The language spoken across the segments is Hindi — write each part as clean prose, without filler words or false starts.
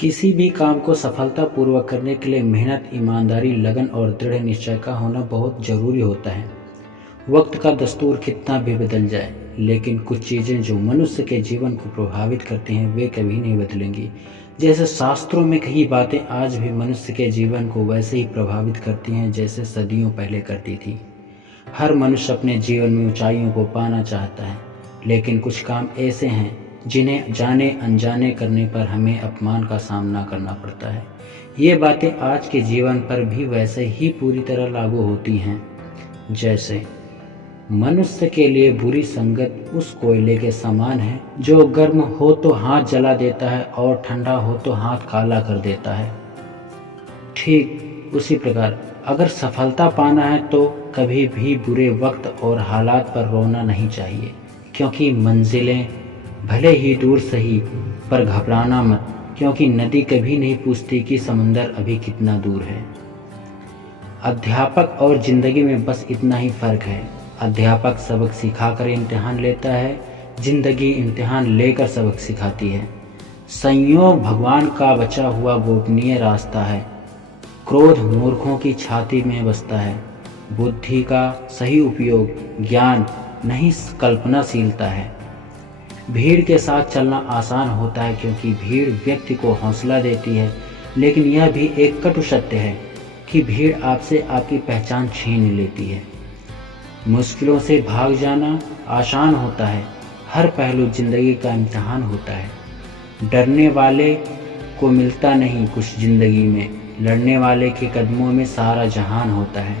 किसी भी काम को सफलतापूर्वक करने के लिए मेहनत, ईमानदारी, लगन और दृढ़ निश्चय का होना बहुत ज़रूरी होता है। वक्त का दस्तूर कितना भी बदल जाए, लेकिन कुछ चीज़ें जो मनुष्य के जीवन को प्रभावित करती हैं वे कभी नहीं बदलेंगी। जैसे शास्त्रों में कई बातें आज भी मनुष्य के जीवन को वैसे ही प्रभावित करती हैं जैसे सदियों पहले करती थी। हर मनुष्य अपने जीवन में ऊंचाइयों को पाना चाहता है, लेकिन कुछ काम ऐसे हैं जिन्हें जाने अनजाने करने पर हमें अपमान का सामना करना पड़ता है। ये बातें आज के जीवन पर भी वैसे ही पूरी तरह लागू होती हैं। जैसे मनुष्य के लिए बुरी संगत उस कोयले के समान है जो गर्म हो तो हाथ जला देता है और ठंडा हो तो हाथ काला कर देता है। ठीक उसी प्रकार अगर सफलता पाना है तो कभी भी बुरे वक्त और हालात पर रोना नहीं चाहिए, क्योंकि मंजिलें भले ही दूर सही पर घबराना मत, क्योंकि नदी कभी नहीं पूछती कि समंदर अभी कितना दूर है। अध्यापक और जिंदगी में बस इतना ही फर्क है। अध्यापक सबक सिखाकर इम्तिहान लेता है, जिंदगी इम्तिहान लेकर सबक सिखाती है। संयोग भगवान का बचा हुआ गोपनीय रास्ता है। क्रोध मूर्खों की छाती में बसता है। बुद्धि का सही उपयोग ज्ञान नहीं कल्पनाशीलता है। भीड़ के साथ चलना आसान होता है क्योंकि भीड़ व्यक्ति को हौसला देती है, लेकिन यह भी एक कटु सत्य है कि भीड़ आपसे आपकी पहचान छीन लेती है। मुश्किलों से भाग जाना आसान होता है, हर पहलू जिंदगी का इम्तिहान होता है। डरने वाले को मिलता नहीं कुछ जिंदगी में, लड़ने वाले के कदमों में सारा जहान होता है।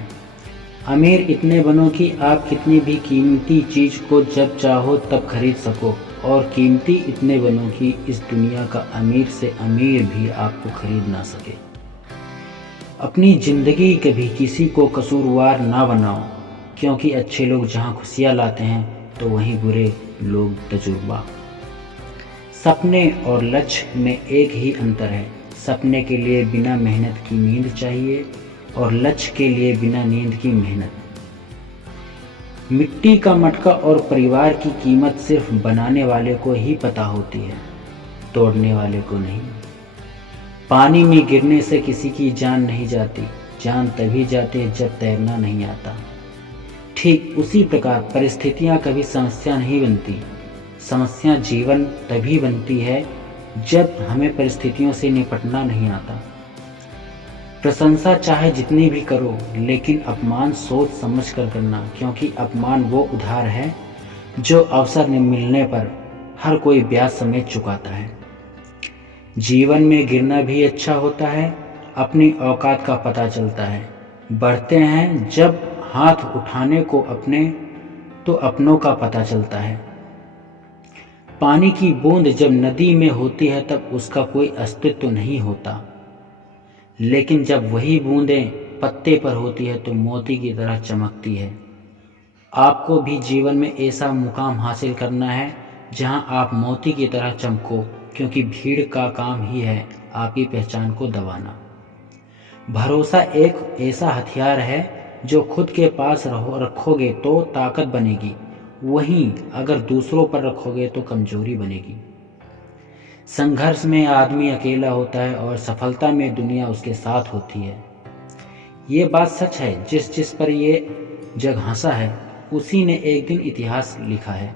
अमीर इतने बनो कि आप कितनी भी कीमती चीज़ को जब चाहो तब खरीद सको, और कीमती इतने बनो कि इस दुनिया का अमीर से अमीर भी आपको खरीद ना सके। अपनी ज़िंदगी कभी किसी को कसूरवार ना बनाओ, क्योंकि अच्छे लोग जहाँ खुशियाँ लाते हैं तो वहीं बुरे लोग तजुर्बा। सपने और लक्ष्य में एक ही अंतर है। सपने के लिए बिना मेहनत की नींद चाहिए और लक्ष्य के लिए बिना नींद की मेहनत। मिट्टी का मटका और परिवार की कीमत सिर्फ बनाने वाले को ही पता होती है, तोड़ने वाले को नहीं। पानी में गिरने से किसी की जान नहीं जाती, जान तभी जाती है जब तैरना नहीं आता। ठीक उसी प्रकार परिस्थितियां कभी समस्या नहीं बनती, समस्या जीवन तभी बनती है जब हमें परिस्थितियों से निपटना नहीं आता। प्रशंसा चाहे जितनी भी करो, लेकिन अपमान सोच समझ कर करना, क्योंकि अपमान वो उधार है जो अवसर मिलने पर हर कोई ब्याज समेत चुकाता है। जीवन में गिरना भी अच्छा होता है, अपनी औकात का पता चलता है। बढ़ते हैं जब हाथ उठाने को अपने तो अपनों का पता चलता है। पानी की बूंद जब नदी में होती है तब उसका कोई अस्तित्व नहीं होता, लेकिन जब वही बूंदें पत्ते पर होती है तो मोती की तरह चमकती है। आपको भी जीवन में ऐसा मुकाम हासिल करना है जहां आप मोती की तरह चमको, क्योंकि भीड़ का काम ही है आपकी पहचान को दबाना। भरोसा एक ऐसा हथियार है जो खुद के पास रखोगे तो ताकत बनेगी, वहीं अगर दूसरों पर रखोगे तो कमजोरी बनेगी। संघर्ष में आदमी अकेला होता है और सफलता में दुनिया उसके साथ होती है। ये बात सच है, जिस पर ये जग हंसा है उसी ने एक दिन इतिहास लिखा है।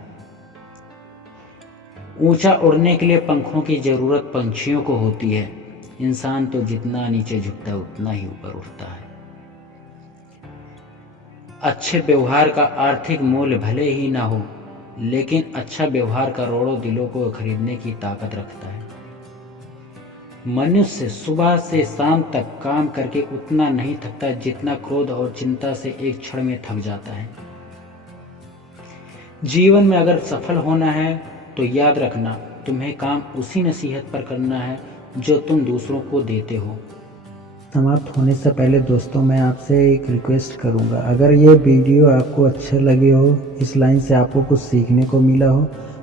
ऊंचा उड़ने के लिए पंखों की जरूरत पंछियों को होती है, इंसान तो जितना नीचे झुकता है उतना ही ऊपर उठता है। अच्छे व्यवहार का आर्थिक मूल्य भले ही ना हो, लेकिन अच्छा व्यवहार करोड़ों दिलों को खरीदने की ताकत रखता है। मनुष्य सुबह से शाम तक काम करके उतना नहीं थकता जितना क्रोध और चिंता से एक क्षण में थक जाता है। जीवन में अगर सफल होना है तो याद रखना, तुम्हें काम उसी नसीहत पर करना है जो तुम दूसरों को देते हो। समाप्त होने से पहले दोस्तों मैं आपसे एक रिक्वेस्ट करूंगा, अगर ये वीडियो आपको अच्छा लगे हो, इस लाइन से आपको कुछ सीखने को मिला हो,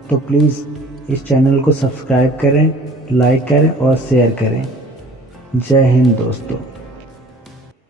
तो प्लीज़ इस चैनल को सब्सक्राइब करें, लाइक करें और शेयर करें। जय हिंद दोस्तों।